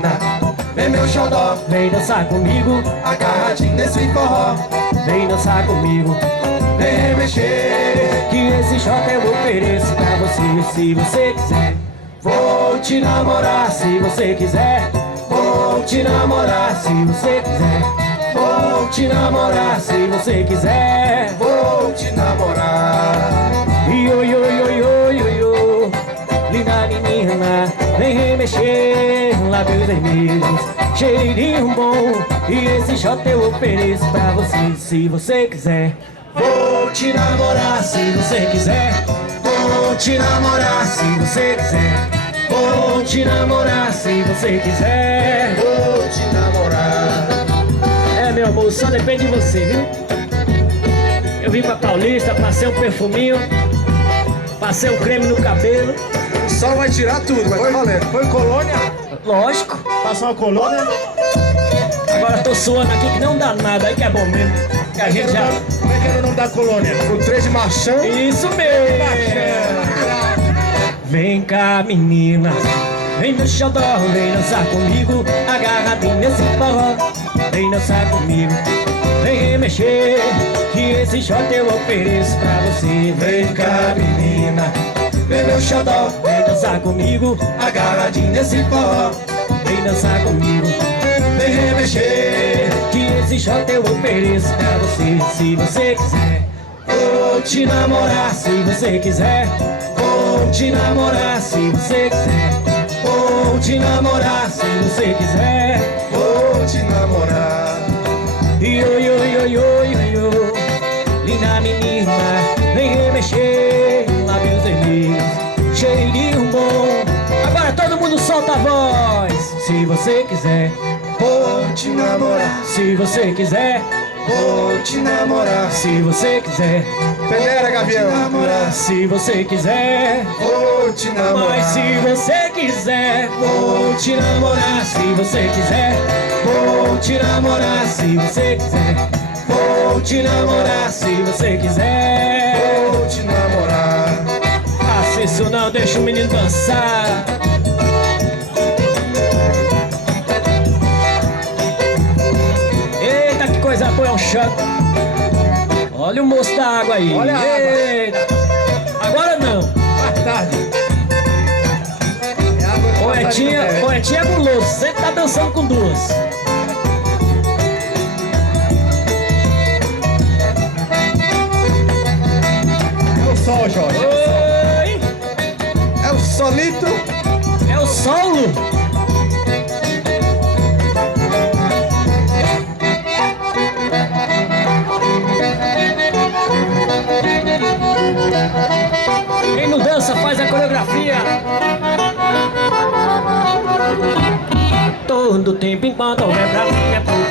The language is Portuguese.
menina, vem meu xodó, Vem dançar comigo, agarradinho nesse forró. vem dançar comigo, Vem mexer, que esse shot eu ofereço pra você. Se você quiser, vou te namorar. se você quiser, Vou te namorar. se você quiser, Vou te namorar. se você quiser. Vou te namorar. Io, io, io, io, io, io. Linda menina, vem remexer, lábios vermelhos, cheirinho bom. E esse shot eu ofereço pra você. Se você quiser, Vou te namorar. se você quiser, Vou te namorar. se você quiser, Vou te namorar. se você quiser. Vou te namorar. É, meu amor, só depende de você, viu? Eu vim pra Paulista, passei um perfuminho, passei um creme no cabelo. O sol vai tirar tudo, mas tá valendo. Foi colônia? Lógico, Passou uma colônia? agora tô suando aqui que não dá nada, aí que é bom mesmo. Que a gente já. Como é que era o nome da colônia? O 3 de marchão. Isso mesmo! Vem cá, menina, vem no xodó, vem dançar comigo, agarradinho nesse forró. Vem dançar comigo, vem remexer, que esse shot eu ofereço pra você. Vem cá, menina, vem meu xodó, Vem dançar comigo, agarradinho nesse forró. vem dançar comigo, Vem remexer, que esse shot eu ofereço pra você. Se você quiser, vou te namorar. se você quiser, Vou te namorar. se você quiser, Vou te namorar. se você quiser. Vou te namorar. Io, io, io, io, io, io. Linda menina, vem remexer, lábios vermelhos, cheirinho bom. Agora todo mundo solta a voz. Se você quiser, Vou te namorar. se você quiser, Vou te namorar. se você quiser, Peneira, Te Gavião. namorar. se você quiser. Vou te namorar. Mas se você quiser, Vou te namorar. se você quiser, Vou te namorar. se você quiser, Vou te namorar. se você quiser. Vou te namorar. Faça isso não, deixa o menino dançar. Eita, que coisa boa, é um shot. Olha o moço da água aí. Olha a água. Eita. Agora não. Mais tarde. É água que Poetinha, passarinho poetinha é guloso, sempre tá dançando com duas. bebe. É o sol, Jorge. Oi, É o solito. é o solo. Quem não dança faz a coreografia. Todo tempo enquanto houver pra mim é pouco.